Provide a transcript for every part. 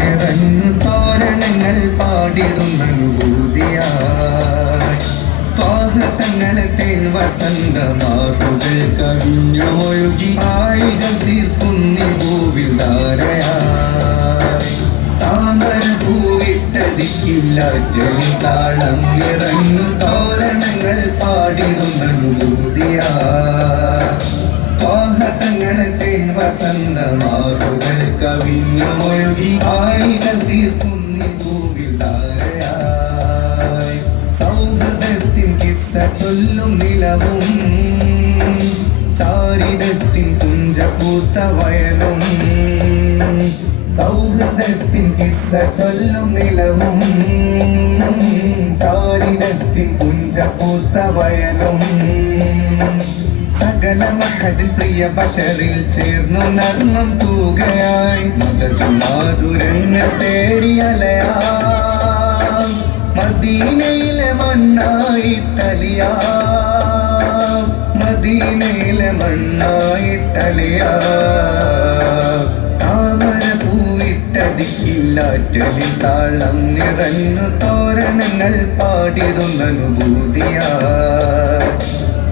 നിറഞ്ഞു തോരണങ്ങൾ പാടിടുന്ന അനുഭൂതിയായി ത്വാഹതങ്ങളെ തേൻ വസന്തമാറുകൾ കവിഞ്ഞു ഒഴുകി ആയികൾ തീർക്കുന്നി ഭൂവിൽ ധാരയായി താമര പൂവിട്ട ദിക്കില്ലാറ്റലിൽ താളം നിറഞ്ഞു തോരണങ്ങൾ പാടിടുന്ന അനുഭൂതിയായി ത്വാഹതങ്ങളെ തേൻ വസന്തമാറുകൾ കവിഞ്ഞു ഒഴുകി ആയികൾ തീർക്കുന്നി ഭൂവിൽ ധാരയായി സൗഹൃദത്തിൻ കിസ്സ ചൊല്ലും നിലവും ചാരിതത്തിൻ കുഞ്ചപൂത്ത വയലും സൗഹൃദത്തിൻ കിസ്സ ചൊല്ലും നിലവും ചാരിതത്തിൻ കുഞ്ചപൂത്ത വയലും സകല മഹദിൽ പ്രിയ ബശറിൽ ചേർന്നു നർമ്മം തൂകയായി മദതും മാധുരങ്ങൾ തേടിയലയാ മദീനയിലെ മണ്ണായിട്ടലിയാ മദീനയിലെ മണ്ണായിട്ടലിയാ താമര പൂവിട്ട ദിക്കില്ലാറ്റലിൽ താളം നിറഞ്ഞു തോരണങ്ങൾ പാടിടുന്ന അനുഭൂതിയാ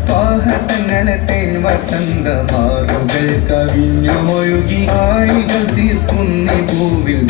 ത്വാഹതങ്ങളെ തേൻ വസന്തമാറുകൾ കവിഞ്ഞു ഒഴുകി ആയികൾ തീർക്കുന്നി ഭൂവിൽ